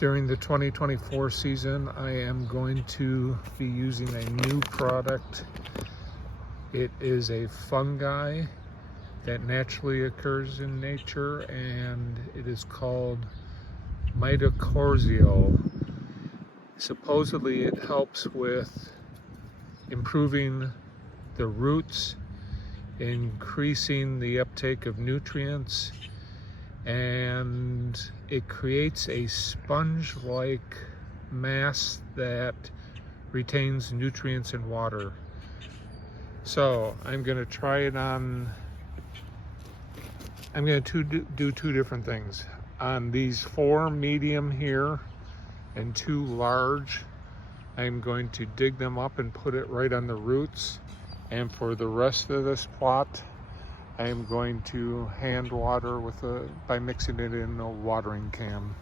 During the 2024 season, I am going to be using a new product. It is a fungi that naturally occurs in nature, and it is called Mycorrhiza. Supposedly it helps with improving the roots, increasing the uptake of nutrients, and it creates a sponge-like mass that retains nutrients and water. So I'm going to try it on, I'm going to do two different things. On these 4 medium here and 2 large, I'm going to dig them up and put it right on the roots. And for the rest of this plot, I am going to hand water by mixing it in a watering can.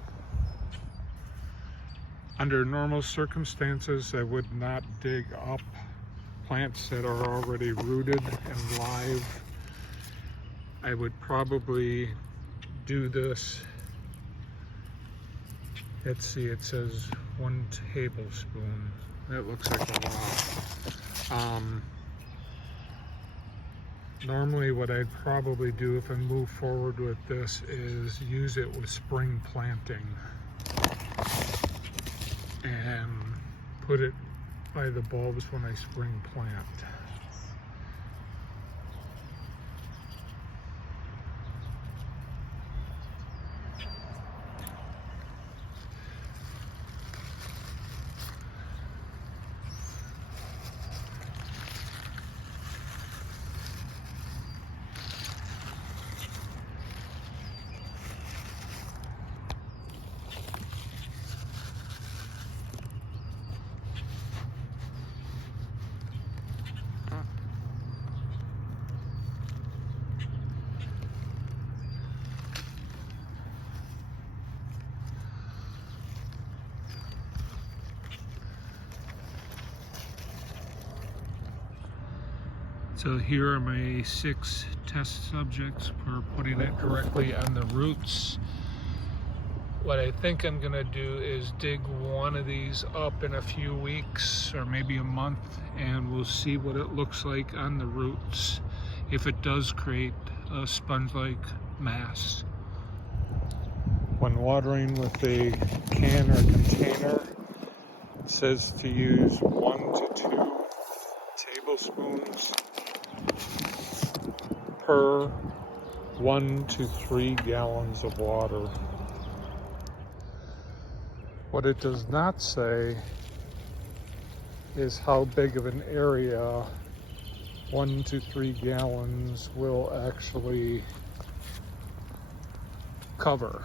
Under normal circumstances, I would not dig up plants that are already rooted and live. I would probably do this. Let's see, it says 1 tablespoon. That looks like a lot. Normally what I'd probably do if I move forward with this is use it with spring planting and put it by the bulbs when I spring plant. So here are my 6 test subjects for putting it directly on the roots. What I think I'm gonna do is dig one of these up in a few weeks or maybe a month, and we'll see what it looks like on the roots if it does create a sponge-like mass. When watering with a can or container, it says to use 1 to 2 tablespoons per 1 to 3 gallons of water. What it does not say is how big of an area 1 to 3 gallons will actually cover.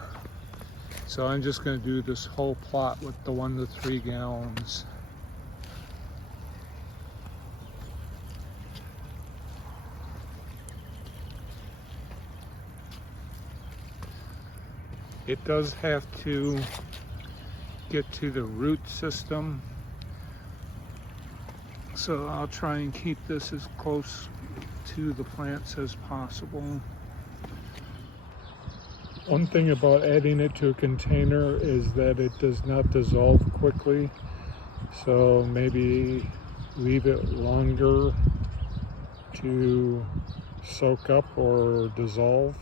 So I'm just going to do this whole plot with the 1 to 3 gallons. It does have to get to the root system, so I'll try and keep this as close to the plants as possible. One thing about adding it to a container is that it does not dissolve quickly, so maybe leave it longer to soak up or dissolve.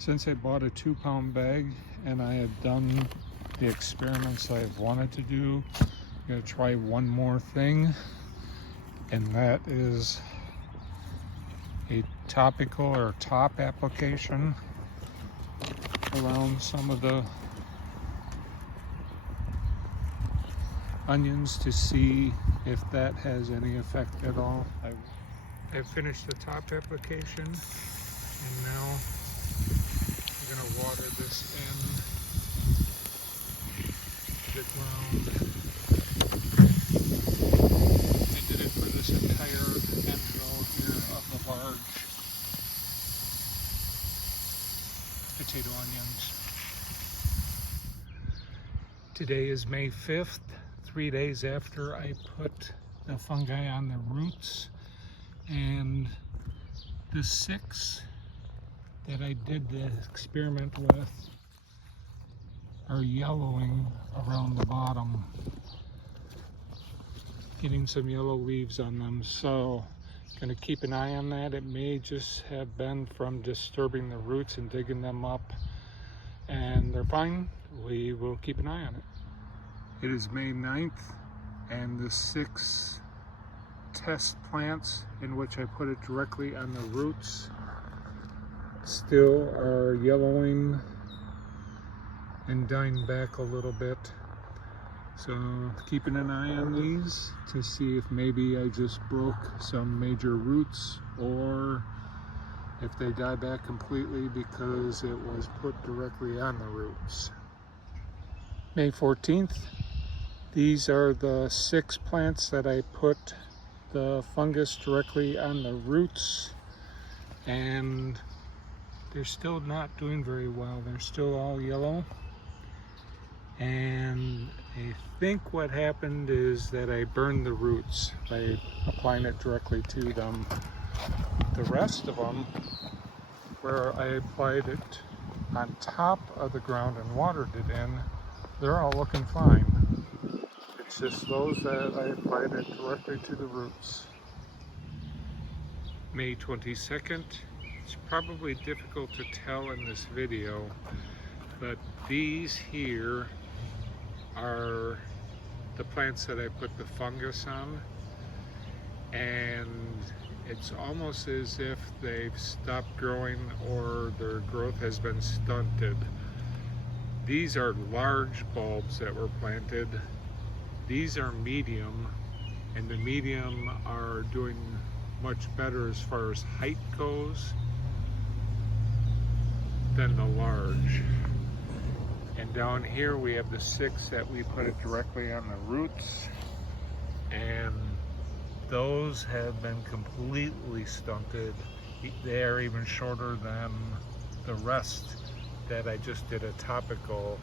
Since I bought a 2-pound bag and I have done the experiments I've wanted to do, I'm going to try one more thing, and that is a topical or top application around some of the onions to see if that has any effect at all. I've finished the top application, and now I'm going to water this in the ground. I did it for this entire end row here of the large potato onions. Today is May 5th, 3 days after I put the fungi on the roots, and the 6 that I did the experiment with are yellowing around the bottom, getting some yellow leaves on them. So gonna keep an eye on that. It may just have been from disturbing the roots and digging them up, and they're fine. We will keep an eye on it. It is May 9th, and the 6 test plants in which I put it directly on the roots still are yellowing and dying back a little bit. So keeping an eye on these to see if maybe I just broke some major roots, or if they die back completely because it was put directly on the roots. May 14th, these are the 6 plants that I put the fungus directly on the roots, and they're still not doing very well. They're still all yellow. And I think what happened is that I burned the roots by applying it directly to them. The rest of them, where I applied it on top of the ground and watered it in, they're all looking fine. It's just those that I applied it directly to the roots. May 22nd, it's probably difficult to tell in this video, but these here are the plants that I put the fungus on, and it's almost as if they've stopped growing or their growth has been stunted. These are large bulbs that were planted. These are medium, and the medium are doing much better as far as height goes than the large. And down here we have the 6 that we put it directly on the roots, and those have been completely stunted. They are even shorter than the rest that I just did a topical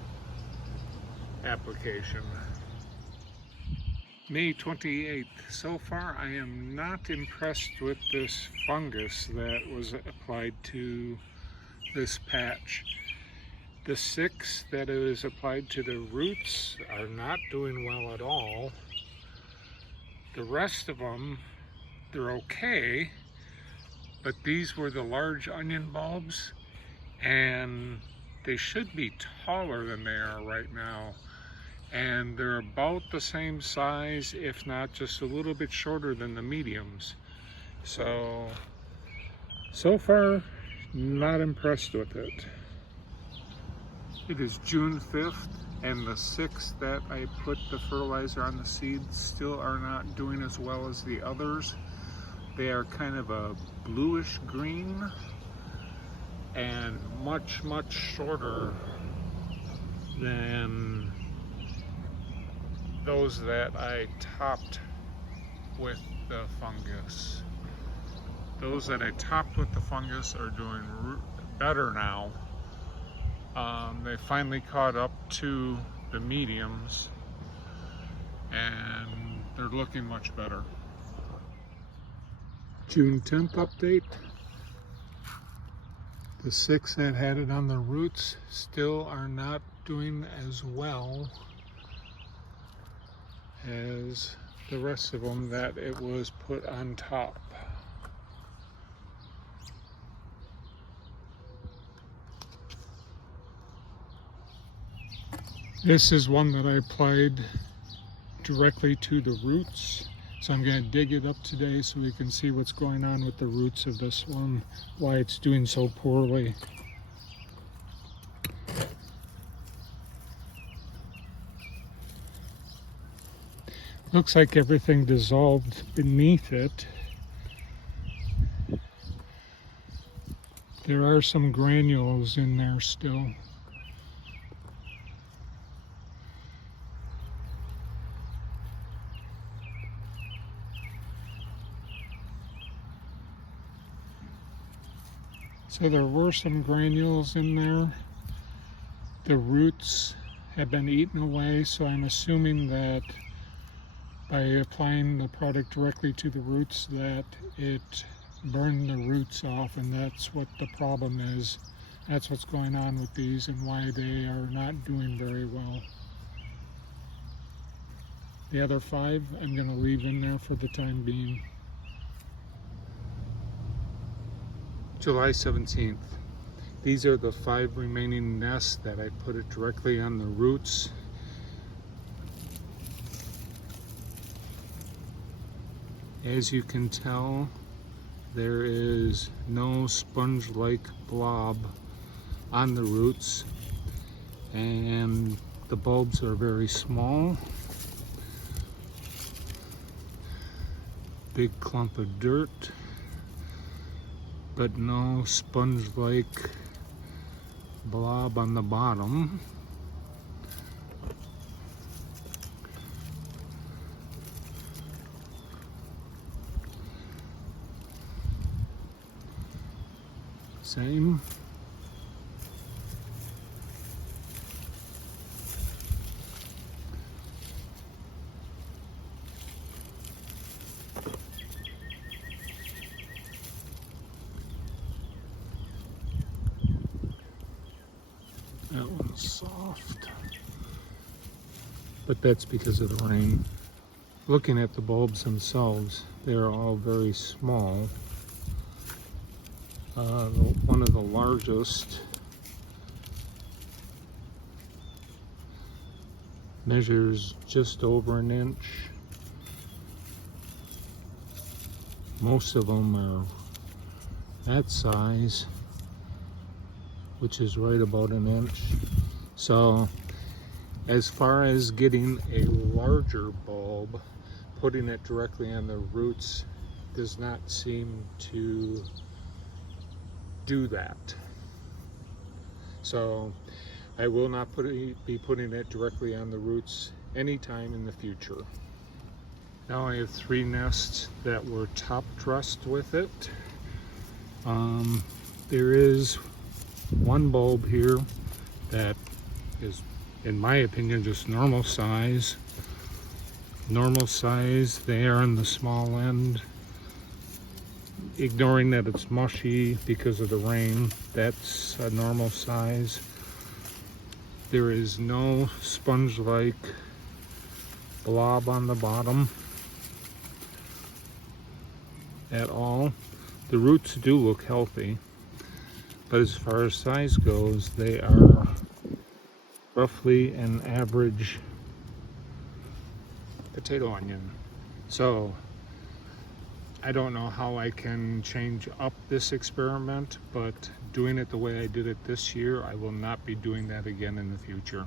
application. May 28th. So far I am not impressed with this fungus that was applied to this patch. The 6 that is applied to the roots are not doing well at all. The rest of them, they're okay, but these were the large onion bulbs, and they should be taller than they are right now. And they're about the same size, if not just a little bit shorter than the mediums. So far, not impressed with it. It is June 5th, and the 6 that I put the fertilizer on the seeds still are not doing as well as the others. They are kind of a bluish green and much, much shorter than those that I topped with the fungus. Those that I topped with the fungus are doing better now. They finally caught up to the mediums, and they're looking much better. June 10th update. The 6 that had it on the roots still are not doing as well as the rest of them that it was put on top. This is one that I applied directly to the roots. So I'm going to dig it up today so we can see what's going on with the roots of this one, why it's doing so poorly. Looks like everything dissolved beneath it. There are some granules in there still. So there were some granules in there. The roots have been eaten away, so I'm assuming that by applying the product directly to the roots that it burned the roots off, and that's what the problem is. That's what's going on with these and why they are not doing very well. The other 5 I'm going to leave in there for the time being. July 17th. These are the 5 remaining nests that I put it directly on the roots. As you can tell, there is no sponge-like blob on the roots, and the bulbs are very small. Big clump of dirt, but no sponge-like blob on the bottom. Same. That one's soft, but that's because of the rain. Looking at the bulbs themselves, they're all very small. One of the largest measures just over an inch. Most of them are that size, which is right about an inch. So as far as getting a larger bulb, putting it directly on the roots does not seem to do that. So I will not be putting it directly on the roots anytime in the future. Now I have 3 nests that were top dressed with it. There is one bulb here that is, in my opinion, just normal size. Normal size there on the small end. Ignoring that it's mushy because of the rain, that's a normal size. There is no sponge-like blob on the bottom at all. The roots do look healthy, but as far as size goes, they are roughly an average potato onion. So I don't know how I can change up this experiment, but doing it the way I did it this year, I will not be doing that again in the future.